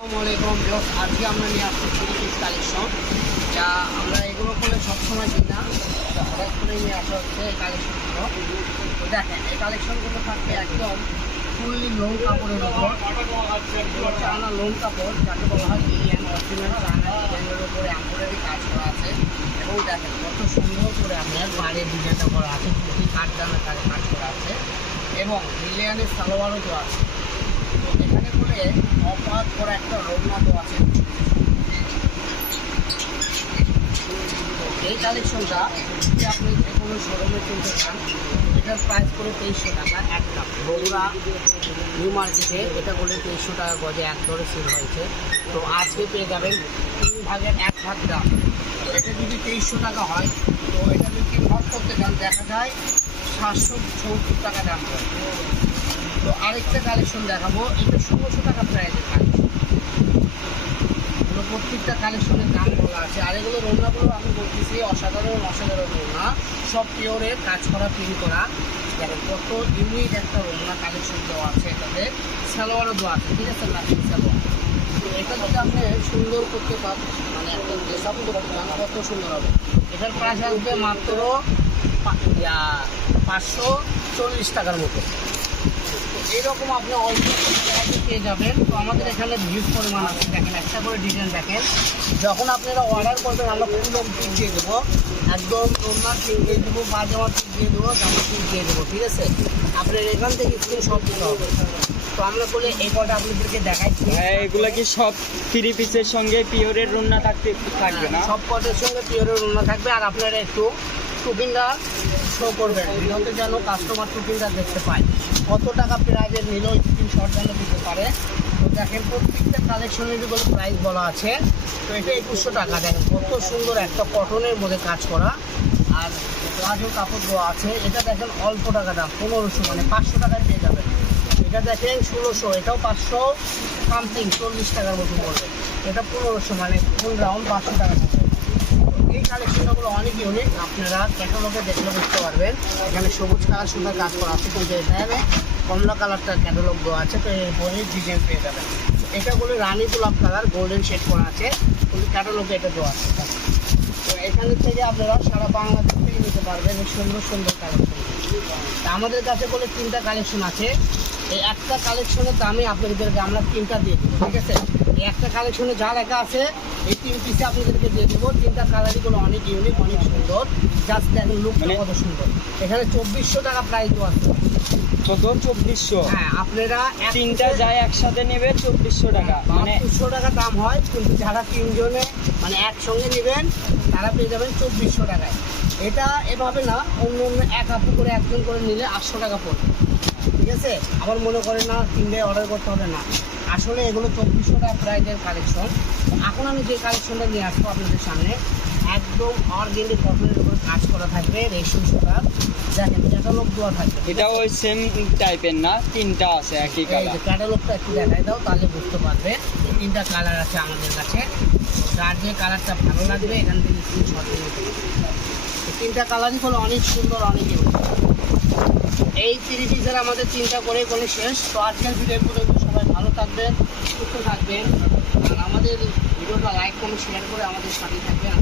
আসসালামাইকুম ভিউয়ার্স, আজকে আমরা নিয়ে আসছি থ্রি পিস কালেকশন। যা আমরা এগুলো করে সবসময় কিনি না, হঠাৎ করে নিয়ে আসা হচ্ছে এই কালেকশনগুলো। তো দেখেন, এই কালেকশনগুলো থাকবে একদম ফুললি লোন কাপড়ের উপর। চায়না লোন কাপড়, যাকে বলা হয় ইন্ডিয়ান অরিজিনাল চায়না ডিজাইনের উপরে এমব্রয়ডারি কাজ করা আছে। এবং দেখেন কত সুন্দর করে আপনার বাইরের ডিজাইনটা করা আছে, চুটি কাঠদানের কাজ করা আছে এবং মিলিয়ানের সালোয়ারও তো আছে। তো এখানে করে অপাত করে একটা রোনা তো আছে। এই কালেকশনটা যদি আপনি যে কোনো শোরুমে কিনতে চান, এটার প্রাইস করে 2300 টাকা এক কাপ। বগুড়া নিউ মার্কেটে এটা করে 2300 টাকা গজে এক দরে সেল হয়েছে। তো আজকে পেয়ে যাবেন 3 ভাগের 1 ভাগ দাম। তো এটা যদি 2300 টাকা হয়, তো এটা যদি 3 ভাগ করতে চান দেখা যায় 770 টাকা দাম পড়ে। তো আরেকটা কালেকশন দেখাবো, এটা 1600 টাকা প্রাইসের কালেকশন। এগুলো প্রত্যেকটা কালেকশনের দাম বলা আছে। আর এগুলো রোনাগুলো আমি বলতেছি অসাধারণ রোনা, সব পিওরের কাজ করা, প্রিন্ট করা। দেখেন কত ইউনিক একটা রোনা কালেকশন দেওয়া আছে। এটাতে সালোয়ারও দেওয়া আছে, ঠিক আছে, ম্যাচিং সালোয়ার। তো এটা যদি আপনি সুন্দর করতে পারেন, মানে একটা ড্রেসআপ করতে চান, কত সুন্দর হবে। এটার প্রাইস আসবে মাত্র 540 টাকার মতো। এইরকম আপনি অল্প পেয়ে যাবেন। তো আমাদের এখানে ভিউজ পরিমাণ আছে। দেখেন একটা করে ডিজাইন দেখেন। যখন আপনারা অর্ডার করবেন আমরা ফুলের পিক দিয়ে দেবো, একদম ওনার পিক দিয়ে দেবো, পাজামার পিক দিয়ে দেবো, জামার পিক দিয়ে দেবো, ঠিক আছে। আপনার এখান থেকে স্ক্রিনশট দিতে হবে। তো আমরা বলে এই কটা আপনাদেরকে দেখাইছি। হ্যাঁ, এগুলো কি সব থ্রি পিসের সঙ্গে পিওরের রুন্না থাকবে না? সব কটের সঙ্গে পিওরের রুনা থাকবে। আর আপনারা একটু টুপিনটা শো করবেন, ভিডিওতে যেন কাস্টমার টুপিনটা দেখতে পায়। কত টাকা প্রাইজের নিল স্ক্রিনশট যেন দিতে পারে। তো দেখেন প্রত্যেকটা কালেকশনের যেগুলো প্রাইস বলা আছে। তো এটা 2100 টাকা। দেখেন কত সুন্দর একটা কটনের মধ্যে কাজ করা, আর প্লাজো কাপড় দেওয়া আছে। এটা দেখেন অল্প টাকা দাম, 1500, মানে 500 টাকায় পেয়ে যাবেন। এটা দেখেন 1600, এটাও 500 সামথিং, 40 টাকার মতো পড়বে। এটা 1500, মানে ফুল রাউন্ড 500 টাকা পড়বে। এই কালেকশনগুলো অনেক ইউনিক, আপনারা ক্যাটালগে দেখলে বুঝতে পারবেন। এখানে সবুজ কালার সুন্দর কাজ করা আছে, কিন্তু এখানে কমলা কালারটা ক্যাটালগ দেওয়া আছে। তো এরপরে ডিজাইন পেয়ে যাবেন। এটা বলে রানী গোলাপ কালার গোল্ডেন শেড করা আছে, কিন্তু ক্যাটালগে এটা দেওয়া আছে। তো এখান থেকে আপনারা সারা বাংলাদেশ থেকে নিতে পারবেন এই সুন্দর সুন্দর কালেকশন। আমাদের কাছে বলে 3টা কালেকশন আছে। এই একটা কালেকশনের দামে আপনাদেরকে আমরা 3টা দিয়ে দেবো, ঠিক আছে। এই একটা কালেকশনে যা লেখা আছে এই 3 পিসে আপনাদেরকে দিয়ে দেবো। 3টা কালারইগুলো অনেক ইউনিক, অনেক সুন্দর। জাস্ট দেখেন লুকটা কত সুন্দর। এখানে 2400 টাকা প্রাইস দেওয়া আছে। কত? 2400? হ্যাঁ, আপনারা তিনটা যায় একসাথে নেবে 2400 টাকা, মানে 200 টাকা দাম হয়। কিন্তু যারা 3 জনে মানে একসঙ্গে নেবেন তারা পেয়ে যাবেন 2400 টাকায়। এটা এভাবে না, অন্য অন্য এক আপু করে একজন করে নিলে 800 টাকা পড়বে, ঠিক আছে। আবার মনে করেন না 3টায় অর্ডার করতে হবে না, আসলে এগুলো 2400 টাকা প্রাইজের কালেকশন। এখন আমি যে কালেকশনটা নিয়ে আসবো আপনাদের সামনে, একদম অর্গানিক কটনের উপর কাজ করা থাকবে, রেশম সুতা। দেখেন ক্যাটালগ দেওয়া থাকবে। এটা ওই সেম টাইপের না? 3টা আছে একই কালার। ক্যাটালগটা একটু দেখাই দাও, তাহলে বুঝতে পারবে। 3টা কালার আছে আমাদের কাছে। যার যে কালারটা ভালো লাগবে এখান থেকে স্ক্রিনশট দিয়ে নেবেন। 3টা কালারই হলো অনেক সুন্দর, অনেক ইউনিক। এই 3 পিসের আমাদের 3টা করে কোনো শেষ। তো আজকের ভিডিও পর্যন্ত সবাই ভালো থাকবেন, সুস্থ থাকবেন। আর আমাদের ভিডিওটা লাইক, কমেন্ট, শেয়ার করে আমাদের সাথে থাকবেন।